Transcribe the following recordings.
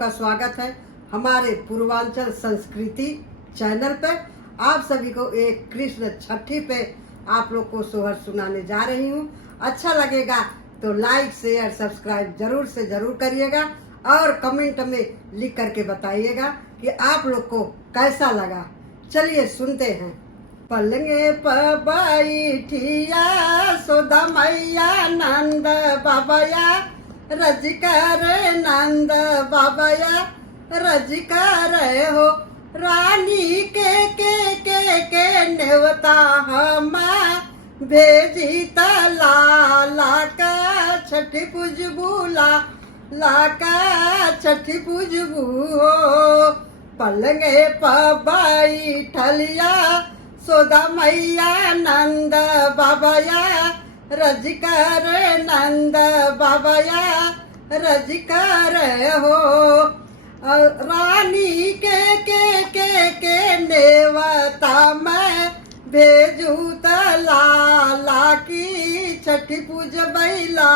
सबका स्वागत है हमारे पूर्वांचल संस्कृति चैनल पे। आप सभी को एक कृष्ण छठी पे आप लोग को सोहर सुनाने जा रही हूँ। अच्छा लगेगा तो लाइक शेयर सब्सक्राइब जरूर से जरूर करिएगा और कमेंट में लिख करके बताइएगा कि आप लोग को कैसा लगा। चलिए सुनते हैं। पलंगे पर बैठिया सोदा मैया नंद बाबया रजिकर नंद बाबया रजिकर हो रानी के नेवता हम भेजी तला का छठी पूजबू ला का छठी पूजबू हो। पलंगे पर बैठलिया सोदा मैया नंद बाबया रजिकर नंद बाबया रजिकर हो रानी के नेवता मैं भेजू तला की छठी पूज बैला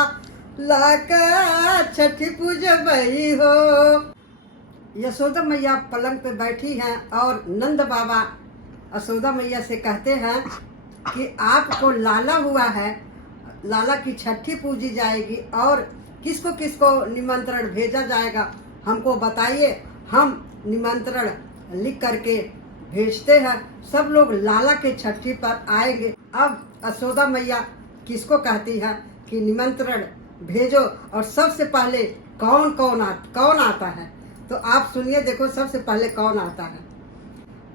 लाका छठी पूज बई हो। यशोदा मैया पलंग पे बैठी हैं और नंद बाबा यशोदा मैया से कहते हैं कि आपको लाला हुआ है, लाला की छठी पूजी जाएगी और किसको किसको निमंत्रण भेजा जाएगा हमको बताइए, हम निमंत्रण लिख करके भेजते हैं। सब लोग लाला के छठी पर आएंगे। अब यशोदा मैया किसको कहती है कि निमंत्रण भेजो और सबसे पहले कौन आता है तो आप सुनिए। देखो सबसे पहले कौन आता है।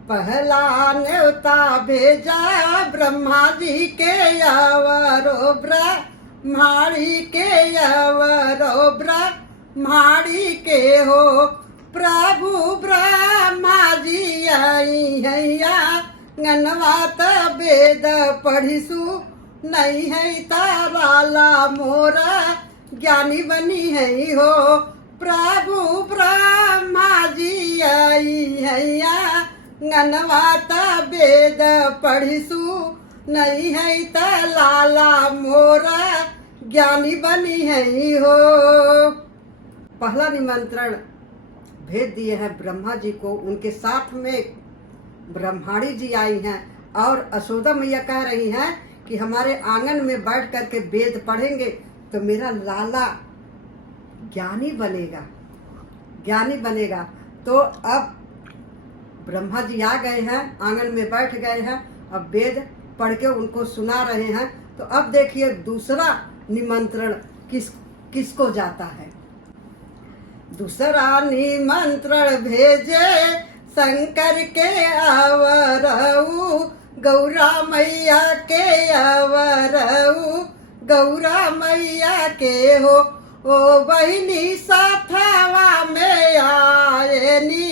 पहला न्योता भेजा ब्रह्मा जी के अवरो ब्रह्माड़ी के अवरो ब्रह्माड़ी के हो। प्रभु ब्रह्मा जी आई हैया गनवात वेद पढ़िसु नहीं है ताराला मोरा ज्ञानी बनी है हो। प्रभु ब्रह्मा जी आई हैया गनवाता वेद पढ़िसु नहीं है तलाला मोरा ज्ञानी बनी है हो। पहला निमंत्रण भेज दिए हैं ब्रह्मा जी को, उनके साथ में ब्रह्माणी जी आई हैं और यशोदा मैया कह रही हैं कि हमारे आंगन में बैठ करके वेद पढ़ेंगे तो मेरा लाला ज्ञानी बनेगा। तो अब ब्रह्मा जी आ गए हैं, आंगन में बैठ गए हैं, अब वेद पढ़ के उनको सुना रहे हैं। तो अब देखिए दूसरा निमंत्रण किसको जाता है। दूसरा निमंत्रण भेजे शंकर के अवरऊ गौरा मैया के अवरऊ गौरा मैया के हो। ओ बहिनी साथवा में आएनी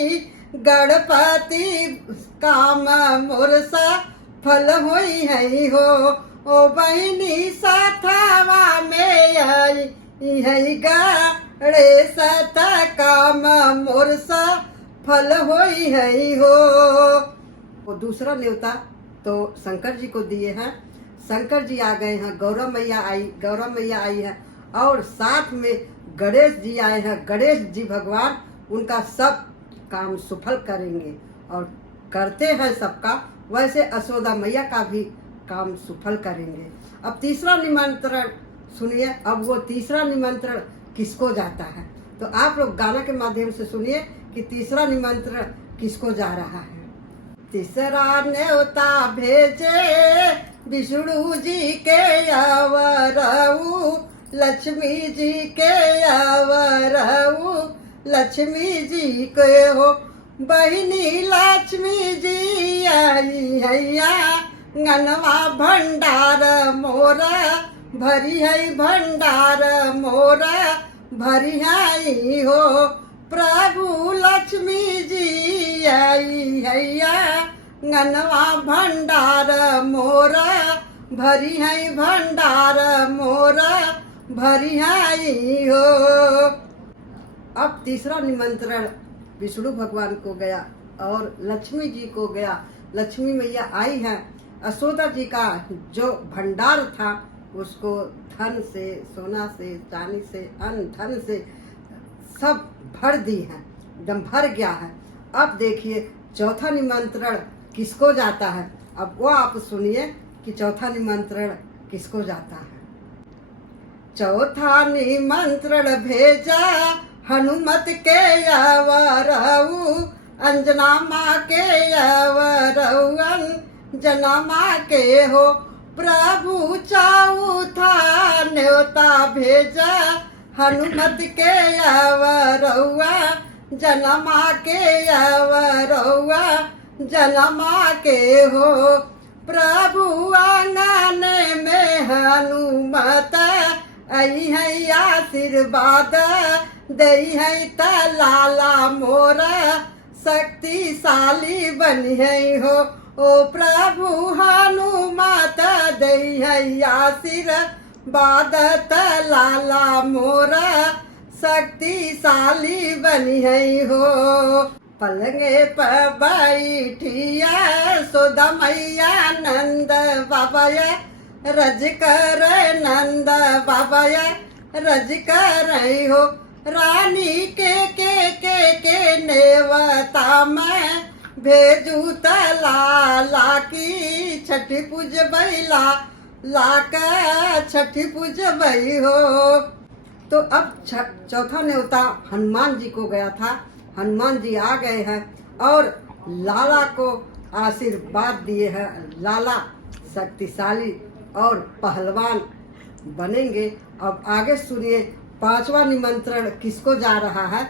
गणपति काम मोरसा फल होई है हो। ओ बहिनी साथवा में आई है गणेश काम मोरसा फल होई है हो। वो दूसरा न्योता तो शंकर जी को दिए हैं। शंकर जी आ गए हैं, गौरा मैया आई है और साथ में गणेश जी आए हैं। गणेश जी भगवान उनका सब काम सफल करेंगे और करते हैं सबका, वैसे यशोदा मैया का भी काम सफल करेंगे। अब तीसरा निमंत्रण सुनिए। अब वो तीसरा निमंत्रण किसको जाता है तो आप लोग गाना के माध्यम से सुनिए कि तीसरा निमंत्रण किसको जा रहा है। तीसरा न्योता भेजे विष्णु जी के अवरऊ लक्ष्मी जी के अवरऊ लक्ष्मी जी के हो। बहिनी लक्ष्मी जी आई हैया गनवा भंडार मोरा भरी है भंडार मोरा भरी है हो। प्रभु लक्ष्मी जी आई हैया गनवा भंडार मोरा भरी है भंडार मोरा भरी है हो। अब तीसरा निमंत्रण विष्णु भगवान को गया और लक्ष्मी जी को गया। लक्ष्मी मैया आई हैं। यशोदा जी का जो भंडार था उसको धन से, सोना से, चांदी से, अन्न धन से सब भर दी है, एकदम भर गया है। अब देखिए चौथा निमंत्रण किसको जाता है। अब वो आप सुनिए कि चौथा निमंत्रण किसको जाता है। चौथा निमंत्रण भेजा हनुमत के अवरऊ, अंजना माँ के अवरऊ, अंजना माँ के हो प्रभु चौथा न्योता भेजा हनुमत के अवरउआ, जनमा के अवरउआ, जनमा के हो प्रभु आंगन में हनुमत आई है आशीर्वाद दई है त लाला मोरा शक्तिशाली बनी है हो। ओ प्रभु हनुमत दई है आशीर्वाद त लाला मोरा शक्तिशाली बनी है हो। पलंगे पर बैठिया सोदा मैया नंद बाबाया रज कर नंद बाबाया रज कर हो। रानी के नेवता में भेजू लाला की छठी पूज बैला लाका छठी पूज बई हो। तो अब चौथा न्योता हनुमान जी को गया था। हनुमान जी आ गए हैं और लाला को आशीर्वाद दिए हैं। लाला शक्तिशाली और पहलवान बनेंगे। अब आगे सुनिए पांचवा निमंत्रण किसको जा रहा है।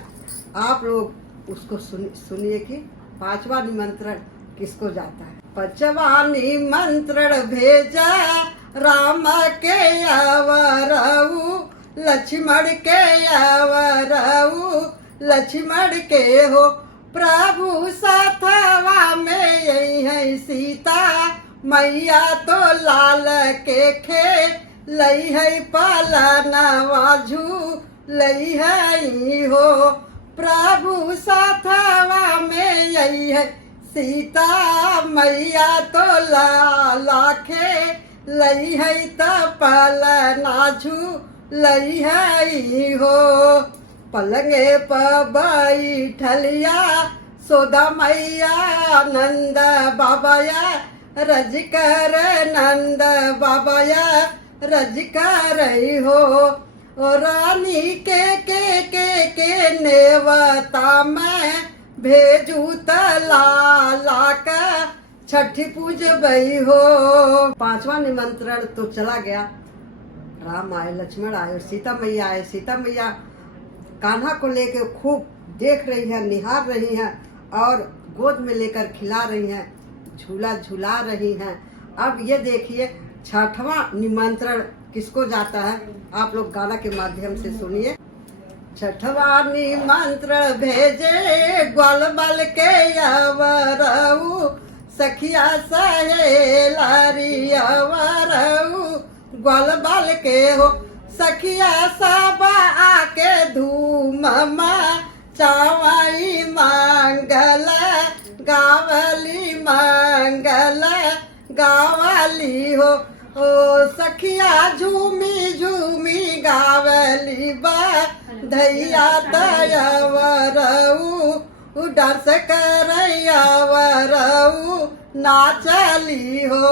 आप लोग उसको सुनिए कि पांचवा निमंत्रण किसको जाता है। पांचवा निमंत्रण भेजा राम के अवरऊ, लक्ष्मण के अवरऊ, लक्ष्मण के हो प्रभु साथवा में यही है सीता मैया तो लाल के खे लई है पालनवा झू लई है हो। प्रभु साथवा में यही है सीता मैया तो लाला के लई है त पालना झू लई है हो। पलंगे पर बैठलिया सोदा मैया नंद बाबाया रज कर नंद बाबाया रज कर हो। रानी के नेवता में भेजू लाला का छठी पूज बई हो। पांचवा निमंत्रण तो चला गया। राम आए, लक्ष्मण आए, सीता मैया आए। सीता मैया कान्हा को लेकर खूब देख रही है, निहार रही हैं और गोद में लेकर खिला रही हैं, झूला झूला रही हैं। अब ये देखिए छठवां निमंत्रण किसको जाता है। आप लोग गाना के माध्यम से सुनिए। छठवां निमंत्रण भेजे ग्वाल बाल के अवरऊ, सखिया सहेलारी अवरऊ, ग्वाल बाल के हो सखिया सब आके धूम चावाई मंगल गावली मंगल गावली हो। ओ सखिया झूमी झूमी गावली बा धैया तयवरऊ डांस करयवरऊ नाचली हो।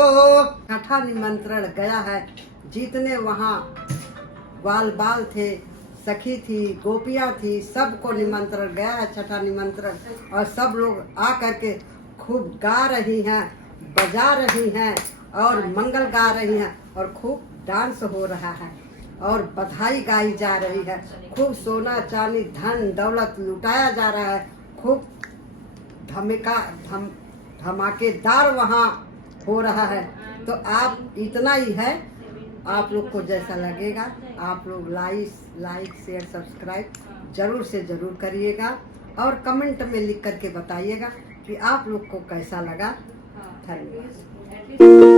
छठा निमंत्रण गया है। जितने वहाँ ग्वाल बाल थे, सखी थी, गोपियाँ थी, सबको निमंत्रण गया है छठा निमंत्रण। और सब लोग आ करके खूब गा रही हैं, बजा रही हैं और मंगल गा रही हैं और खूब डांस हो रहा है और बधाई गाई जा रही है। खूब सोना चांदी धन दौलत लुटाया जा रहा है। खूब धमाकेदार वहाँ हो रहा है। तो आप इतना ही है। आप लोग को जैसा लगेगा आप लोग लाइक शेयर सब्सक्राइब जरूर से जरूर करिएगा और कमेंट में लिख करके बताइएगा कि आप लोग को कैसा लगा। धन्यवाद।